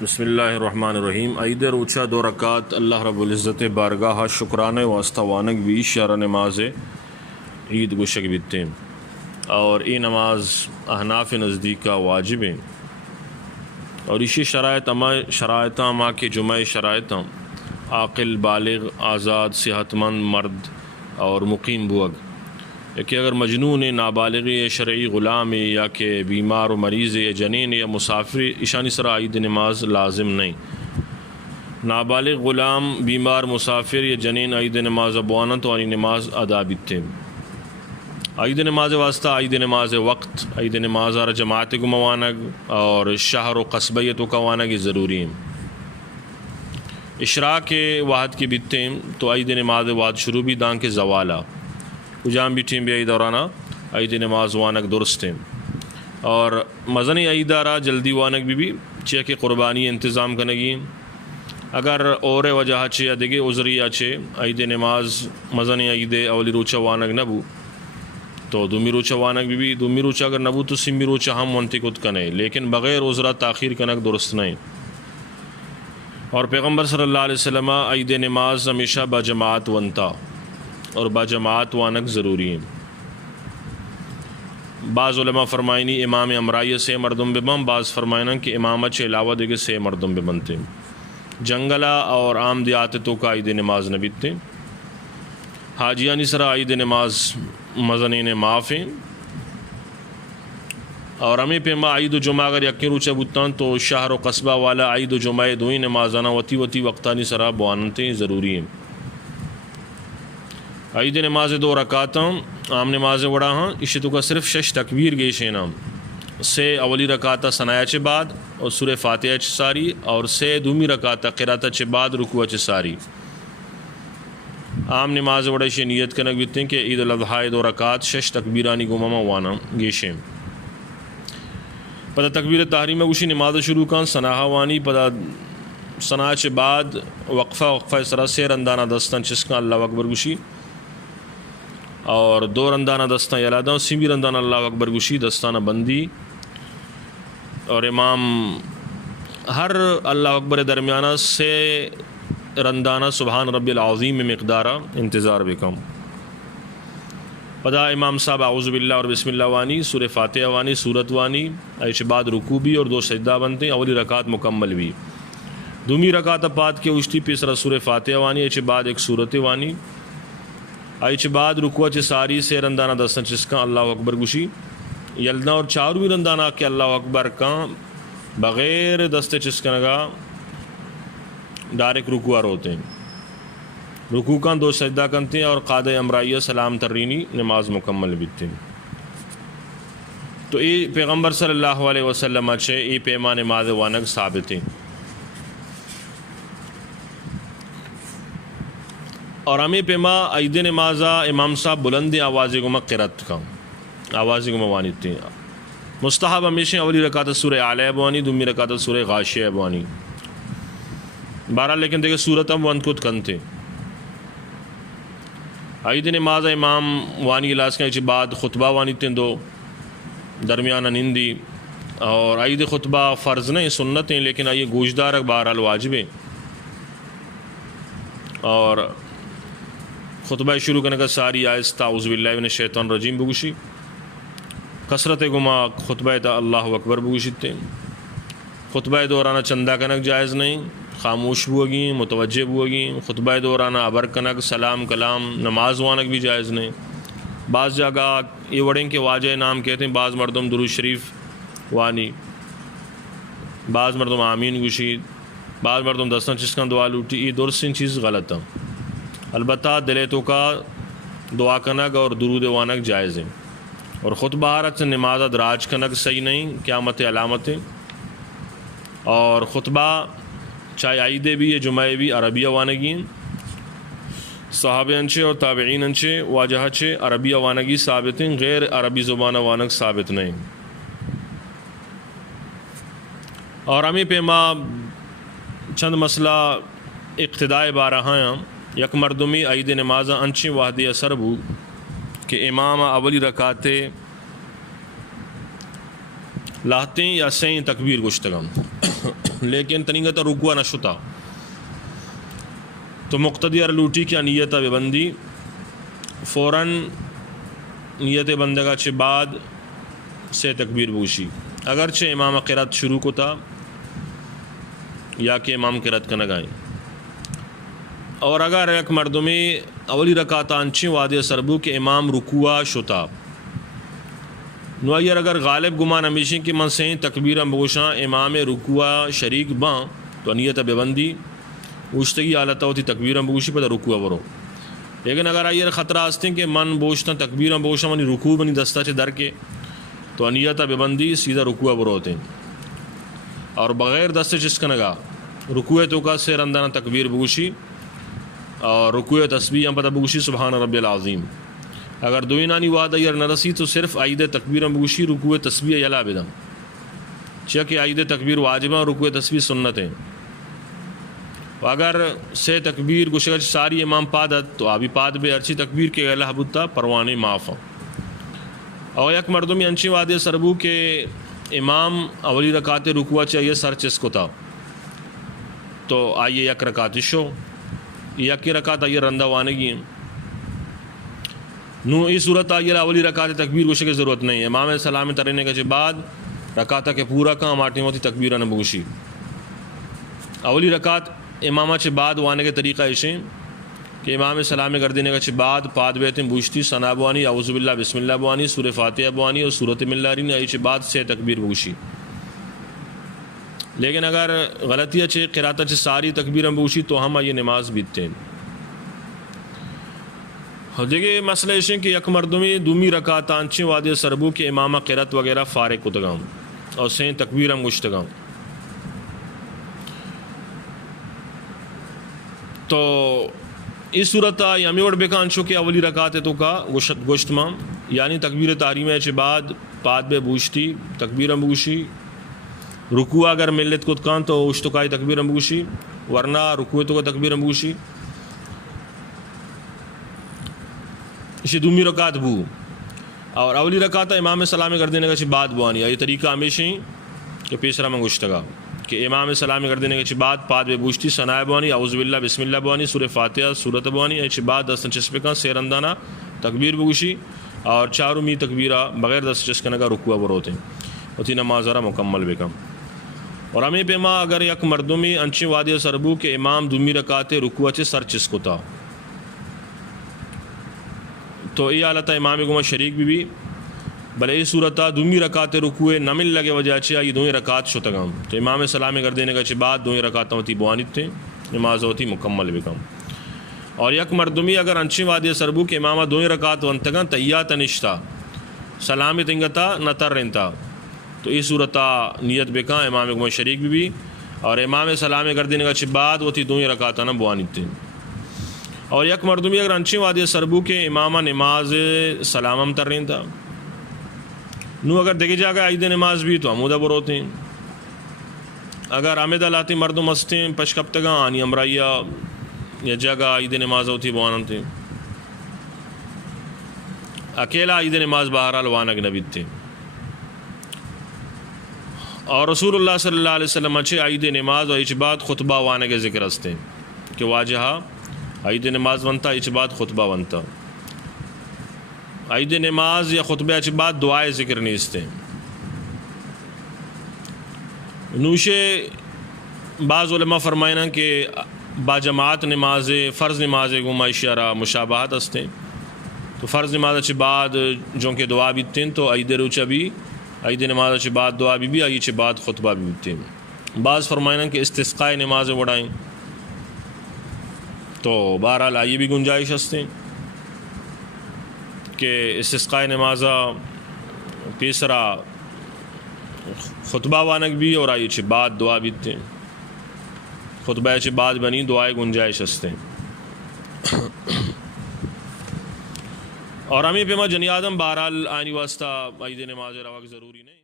بسم اللہ الرحمن الرحیم. عید روچہ 2 رکعت اللہ رب العزت بارگاہ شکرانے واسطہ وانک بھی شرح نماز عید گشک بیتے اور یہ نماز احناف نزدیک کا واجب ہے اور اسی شرائط اما کے جمعہ شرائط عاقل بالغ آزاد صحت مند مرد اور مقیم بوگ کہ اگر مجنون نابالغ شرعی غلام یا کہ بیمار و مریض یا جنین یا مسافر اشانی سرا عید نماز لازم نہیں. نابالغ غلام بیمار مسافر یا جنین عید نماز ابوانا تو انی نماز ادا بیتے. عید نماز واسطہ عید نماز وقت عید نماز اور جماعت کو موانگ اور شہر و قصبیت کو وانگ ضروری ہیں. اشراق کے واحد کی بیتے تو عید نماز واد شروع بھی دان کے زوالا جام بھی ٹیم بھی عید دورانہ عید نماز وانک درست ہیں اور مزنی عید دارا جلدی وانک بھی چے کہ قربانی انتظام کنگی اگر اور وجہ چے ادگے عذریہ چے عید نماز مزنی عید اولی روچہ وانک نبو تو دومی روچہ وانک بھی دومی روچہ اگر نبو تو سمی روچہ ہم منتقد کنے لیکن بغیر عذرہ تاخیر کنک درست نہیں. اور پیغمبر صلی اللہ علیہ وسلم عید نماز ہمیشہ بجماعت ونتا اور باجماعت وانک ضروری ہیں. بعض علماء فرمائنی امام امرائی سے مردم بمم بعض فرمائنا کہ امامت سے علاوہ دیگے سے مردم بمنتے جنگلہ اور عام دیاتوں کا عید نماز نبیتے حاجیانی سرا عید نماز مزنین معاف ہیں اور ہمیں پیما عید و جمعہ اگر یقین روچہ بتان تو شہر و قصبہ والا عید و جمعہ دوئی نمازانا وتی وقتانی سرا بوانتے ضروری ہیں. عید نماز 2 رکعت عام نماز وڑا ہاں اسی تو کا صرف 6 تکبیر گیشے نام سے اولی رکعت ثنایا چے بعد اور سورہ فاتحہ چے ساری اور سے دومی رکعت قرات چے بعد رکوع چے ساری. عام نماز وڑا شے نیت کنک بیتے ہیں کہ عید الاضحیٰ 2 رکعت 6 تکبیرانی گماما وانا گیشے پتہ تکبیر تحریمہ گوشی نماز شروع کان ثناہا وانی پتہ ثنایا چے بعد وقفہ سرا سے رندانہ دستان چسکا اللہ اکبر گوشی اور 2 رندانہ دستان یلادہ سیمی رندانہ اللہ اکبر گوشی دستانہ بندی اور امام ہر اللہ اکبر درمیانہ سے رندانہ سبحان ربی العظیم مقدارہ انتظار بکم پدا امام صاحب اعوذ باللہ اور بسم اللہ وانی سورہ فاتحہ وانی سورت وانی ایچ بعد رکوع بھی اور 2 سجدہ بنتے اولی رکعت مکمل بھی دومی رکعت پاد کے اشتی پیسرا سورہ فاتحہ وانی ایچ بعد ایک سورت وانی ایچ بعد رکوع چے ساری سے رندانہ دستان چسکا اللہ اکبر گوشی یلدنا اور 4ویں رندانہ کہ اللہ اکبر کان بغیر دست چسکنگا ڈائریکٹ رکوع ہوتے ہیں. رکوع کان 2 سجدہ کنتے ہیں اور قادہ امرائیہ سلام ترینی نماز مکمل بیتے ہیں. تو یہ پیغمبر صلی اللہ علیہ وسلم اچھے یہ پیما نماز وانک ثابت ہیں اور ہمیں پیما عید نمازہ امام صاحب بلند آوازی گما قرات کا آوازی گما وانیتے ہیں. مستحب ہمیشہ اولی رکعت سورہ اعلی بوانی دومی رکعت سورہ غاشیہ بوانی بہرحال لیکن دیکھیں صورت ہم ونکت کنتے. عید نماز امام وانی علاج کے بعد خطبہ وانیتے 2 درمیانہ نندی اور عید خطبہ فرض نہیں سنت ہیں لیکن آئیے گوشدار بہرحال واجب ہے اور خطبہ شروع کرنے کا ساری آہستہ اعوذ باللہ من الشیطان الرجیم بگوشی کثرت گما خطبہ تا اللہ اکبر بگوشیتے. خطبہ دورانہ چندہ کنک جائز نہیں خاموش بوگی متوجہ بوگی خطبہ دورانہ ابر کنک سلام کلام نماز وانک بھی جائز نہیں. بعض جگہ یہ وڑیں کے واجہ نام کہتے ہیں بعض مردم درود شریف وانی بعض مردم آمین گوشی بعض مردم دستان چسکان دعا لوٹی یہ درست ان چیز غلط ہے. البتہ دلیتوں کا دعا کنک اور درود وانک جائز ہیں اور خطبہ حرت نماز دراج کنک صحیح نہیں قیامت علامت ہے اور خطبہ چاہے عیدے بھی ہے جمعہ بھی عربیہ وانگی ہیں صحابہ انچے اور تابعین انچے واجہ چے عربیہ وانگی ثابت ہیں غیر عربی زبانہ وانگ ثابت نہیں. اور ہمیں پیما چند مسئلہ اقتداء بارہاں یک مردمی عید نمازہ انچی وحدی اثر بو کہ امام اولی رکعت لاہتیں یا سین تکبیر گشتگم لیکن تنگتا رکوع نشتا تو مقتدی لوٹی کیا نیت ببندی فوراً نیت بندگا چھ بعد سے تکبیر بوشی اگرچہ امام قرات شروع کو تھا یا کہ امام قرات کا نگائیں. اور اگر ایک مردمی اولی رکعت انچی وادی سربو کہ امام رکوع شتا نو اگر غالب گمان ہمیشہ کہ من سے تکبیر بوشاں امام رکوع شریک باں تو نیت ببندی اوشتگی حالت ہوتی تکبیر بوشی پتہ رکوع برو. لیکن اگر آئیر خطرہ ہستے کہ من بوشتا تکبیر بوشاں منی رکوع بنی دستہ چھ در کے تو نیت ببندی سیدھا رکوع برو ہوتے ہیں. اور بغیر دستے چس کا نگا رکوع تو کا سیر اندانہ تکبیر بوشی اور رکوع تسبیح ہم پتہ بوشی سبحان ربی العظیم. اگر دوئی نانی واد ایر نرسی تو صرف عید تکبیر بوشی رکوع تسبیح یلا بدم چاہ کہ عید تکبیر واجبہ رکوع تسبیح سنت ہیں. اگر سے تکبیر گشگچ ساری امام پادت تو آبی پاد بے ارچی تکبیر کے غلہ بتا پروانے معاف. اور یک مردمی انچی وادی سربو کے امام اولی رکعت رکوع چاہیے سر چس کو تھا تو آئیے یک رکعت شو یک رکعت آئیے رندہ وانگی ہیں نو اس صورت آئیے اولی رکعت تکبیر گوشے کی ضرورت نہیں ہے. امام سلام ترنے کے بعد رکعت کے پورا کام آٹھیں ہوتی تکبیر نبوشی اولی رکعت امامہ چھ بعد وانے کے طریقہ ایشیں کہ امام سلام گردینے کا چھ بعد پاد بیتیں بوشتی ثنا بوانی اعوذ باللہ بسم اللہ بوانی سورہ فاتحہ بوانی اور سورۃ ملارین آئی چھ بعد سے تکبیر بوشی. لیکن اگر غلطیہ چھ قراتہ چھ ساری تکبیر بوشی تو ہم یہ نماز بیتتے ہیں. دیکھیں مسئلہ ایشیں کہ یک مردمی دومی رکعت آنچیں وادی سربو کے امامہ قرات وغیرہ فارغ کو تگاؤں اور سین تکبیر ہم گشتگاؤں تو اس صورت یمی وڑ بیکانچو کے اولی رکعت تو کا گوشت ماں یعنی تکبیر تحریم ہے بعد پاد بے بوشتی تکبیر بوشی رکوع اگر ملت کو کان تو اشتقائی تکبیر بوشی ورنہ رکوع تو کا تکبیر بوشی اسی دومی رکعت بو اور اولی رکعت امام سلام کر دینے کا بعد بوانی یہ طریقہ ہمیشہ ہی کہ پیسرا میں گشتگا کہ امام سلام کر دینے کے بعد پاد بے بوشتی ثنا بوانی اعوذ باللہ بسم اللہ بوانی سورہ فاتحہ سورۃ بوانی اچ بعد دست چسپے کا سیر اندانہ تکبیر بگوشی اور چاروں می تکبیرہ بغیر دست چسکنے کا رکوع بروتے ہیں ہوتی نماز ذرا مکمل بکم. اور ہمیں پیما اگر یک مردمی انچی وادی سربو کے امام دومی رکعت رکوع چ سر چسکتا تو یہ حالت امام گما شریک بھی بلے یہ صورتہ دومی رکعت رکوع نمل لگے وجہ چاہیے یہ دوئی رکعت شتگام تو امام سلام کر دینے کا بعد دوئی رکعت ہوتی بوانت تھے نماز ہوتی مکمل بکم. اور یک مردمی اگر انچی وادی سربو کے امامہ دوئی رکعت ونتگاں تیات نشتا سلامی تنگتا نتر رنتا تو یہ صورتہ نیت بکاں امام گما شریک بھی اور امام سلام کر دینے کا بعد ہوتی دوئی رکعت نہ بوانت تھے. اور یک مردمی اگر انچی وادی سربو کے امامہ نماز سلامم تر رنتا نو اگر دیکھے جا گا عید نماز بھی تو عمودہ بروتے ہیں. اگر عمدہ لاتی مردم ہستے پش کب تک آنی امرائیہ یا جگہ عید نماز ہوتی بوانم تھے اکیلا عید نماز بہرحال وانگ نبید تھے. اور رسول اللہ صلی اللہ علیہ وسلم اچھے عید نماز اور اچباد خطبہ وانے کے ذکر ہستے کہ واجہا عید نماز ونتا اچباد خطبہ ونتا عید نماز یا خطبہ اچباد دعائے ذکر نہیں استے نوشے. بعض علماء فرمائنا کہ با جماعت نماز فرض نماز گما اشارہ مشابہت ہستے تو فرض نماز اچھ بعد جو کہ دعا بیتتے ہیں تو عید روچہ بھی عید نماز اچھ بعد دعا بھی عید بعد خطبہ بھی بیتتے ہیں. بعض فرمائنا کہ استسقاء نماز وڑائیں تو بہرحال آئیے بھی گنجائش ہستے کہ استسقاء نمازہ پیسرا خطبہ وانک بھی اور آئی چھ بعد دعا بیتتے ہیں خطبہ چھ بعد بنی دعائے گنجائش ہستے اور ہمیں پیما جنی آدم بہرحال آئینی واسطہ عید نماز رواق ضروری نہیں.